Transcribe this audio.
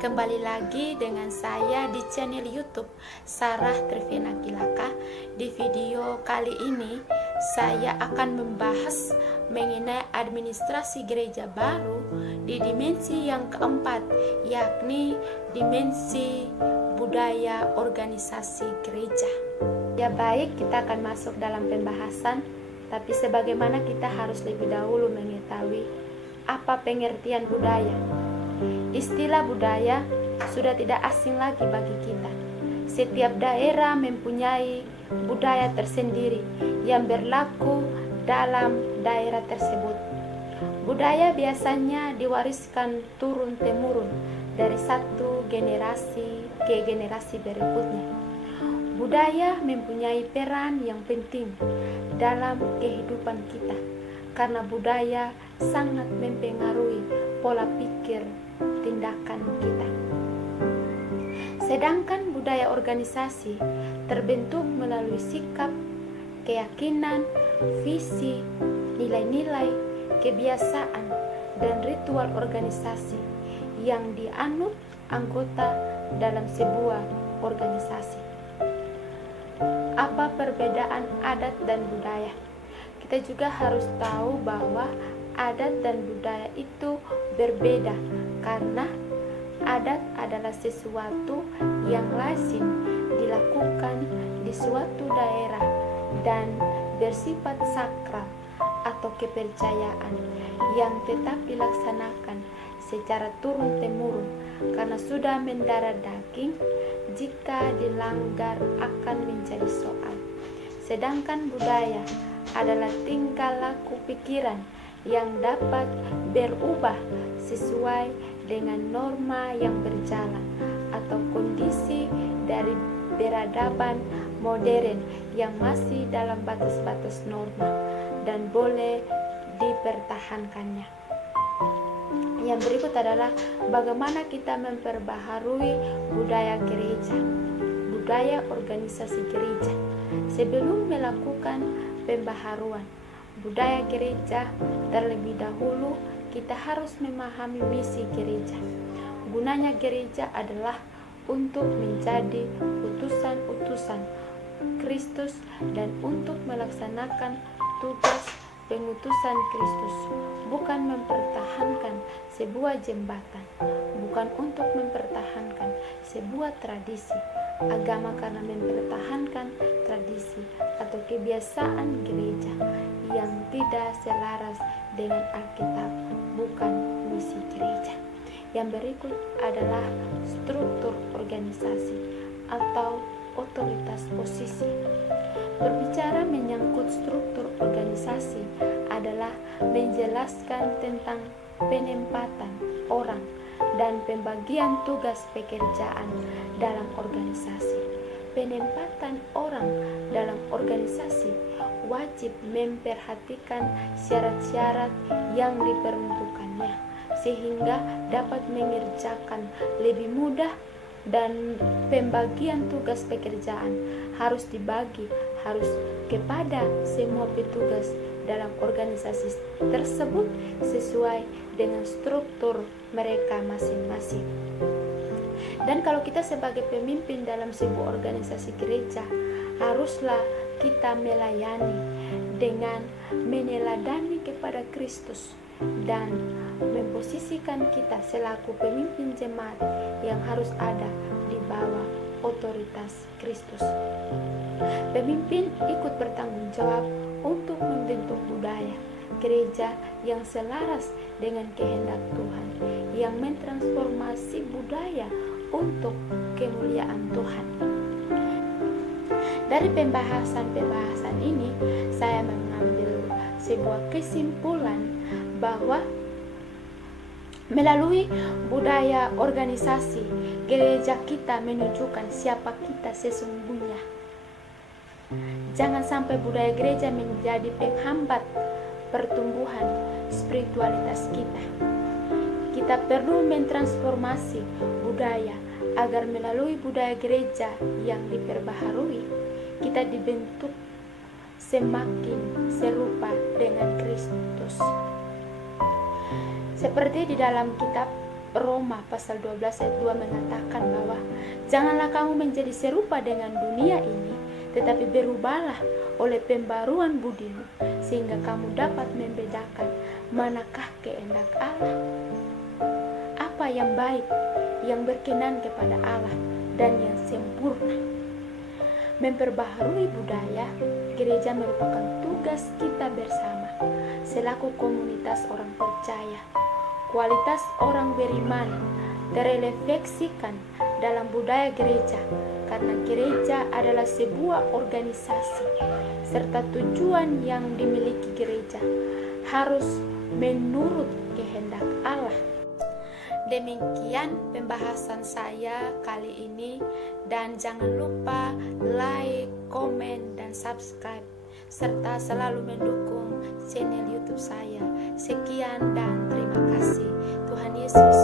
kembali lagi dengan saya di channel YouTube Sarah Trivena Kilaka. Di video kali ini saya akan membahas mengenai administrasi gereja baru di dimensi yang keempat, yakni dimensi budaya organisasi gereja. Ya baik, kita akan masuk dalam pembahasan, tapi sebagaimana kita harus lebih dahulu mengetahui apa pengertian budaya. Istilah budaya sudah tidak asing lagi bagi kita. Setiap daerah mempunyai budaya tersendiri yang berlaku dalam daerah tersebut. Budaya biasanya diwariskan turun-temurun dari satu generasi ke generasi berikutnya. Budaya mempunyai peran yang penting dalam kehidupan kita, karena budaya sangat mempengaruhi pola pikir tindakan kita. Sedangkan budaya organisasi terbentuk melalui sikap, keyakinan, visi, nilai-nilai, kebiasaan, dan ritual organisasi yang dianut anggota dalam sebuah organisasi. Apa perbedaan adat dan budaya? Kita juga harus tahu bahwa adat dan budaya itu berbeda, karena adat adalah sesuatu yang lazim dilakukan di suatu daerah dan bersifat sakral atau kepercayaan yang tetap dilaksanakan secara turun-temurun, karena sudah mendarah daging. Jika dilanggar akan menjadi soal. Sedangkan budaya adalah tingkah laku pikiran yang dapat berubah sesuai dengan norma yang berjalan atau kondisi dari peradaban modern yang masih dalam batas-batas norma dan boleh dipertahankannya. Yang berikut adalah bagaimana kita memperbaharui budaya gereja, budaya organisasi gereja. Sebelum melakukan pembaharuan budaya gereja, terlebih dahulu kita harus memahami misi gereja. Gunanya gereja adalah untuk menjadi utusan-utusan Kristus dan untuk melaksanakan tugas pengutusan Kristus, bukan mempertahankan sebuah jembatan, bukan untuk mempertahankan sebuah tradisi agama, karena mempertahankan tradisi atau kebiasaan gereja yang tidak selaras dengan Alkitab bukan misi gereja. Yang berikut adalah struktur organisasi atau otoritas posisi. Berbicara menyangkut struktur organisasi adalah menjelaskan tentang penempatan orang dan pembagian tugas pekerjaan dalam organisasi. Penempatan orang dalam organisasi wajib memperhatikan syarat-syarat yang diperuntukkannya, sehingga dapat mengerjakan lebih mudah, dan pembagian tugas pekerjaan harus kepada semua petugas dalam organisasi tersebut sesuai dengan struktur mereka masing-masing. Dan kalau kita sebagai pemimpin dalam sebuah organisasi gereja, haruslah kita melayani dengan meneladani kepada Kristus dan memposisikan kita selaku pemimpin jemaat yang harus ada di bawah otoritas Kristus. Pemimpin ikut bertanggung jawab untuk membentuk budaya gereja yang selaras dengan kehendak Tuhan, yang mentransformasi budaya untuk kemuliaan Tuhan. Dari pembahasan ini, saya mengambil sebuah kesimpulan bahwa melalui budaya organisasi, gereja kita menunjukkan siapa kita sesungguhnya. Jangan sampai budaya gereja menjadi penghambat pertumbuhan spiritualitas kita. Kita perlu mentransformasi budaya agar melalui budaya gereja yang diperbaharui, kita dibentuk semakin serupa dengan Kristus. Seperti di dalam kitab Roma pasal 12 ayat 2 mengatakan bahwa janganlah kamu menjadi serupa dengan dunia ini, tetapi berubahlah oleh pembaruan budimu, sehingga kamu dapat membedakan manakah kehendak Allah, apa yang baik, yang berkenan kepada Allah, dan yang sempurna. Memperbaharui budaya gereja merupakan tugas kita bersama selaku komunitas orang percaya. Kualitas orang beriman terrefleksikan dalam budaya gereja, karena gereja adalah sebuah organisasi, serta tujuan yang dimiliki gereja harus menurut kehendak Allah. Demikian pembahasan saya kali ini, dan jangan lupa like, komen, dan subscribe, serta selalu mendukung channel YouTube saya. Sekian dan terima kasih. Tuhan Yesus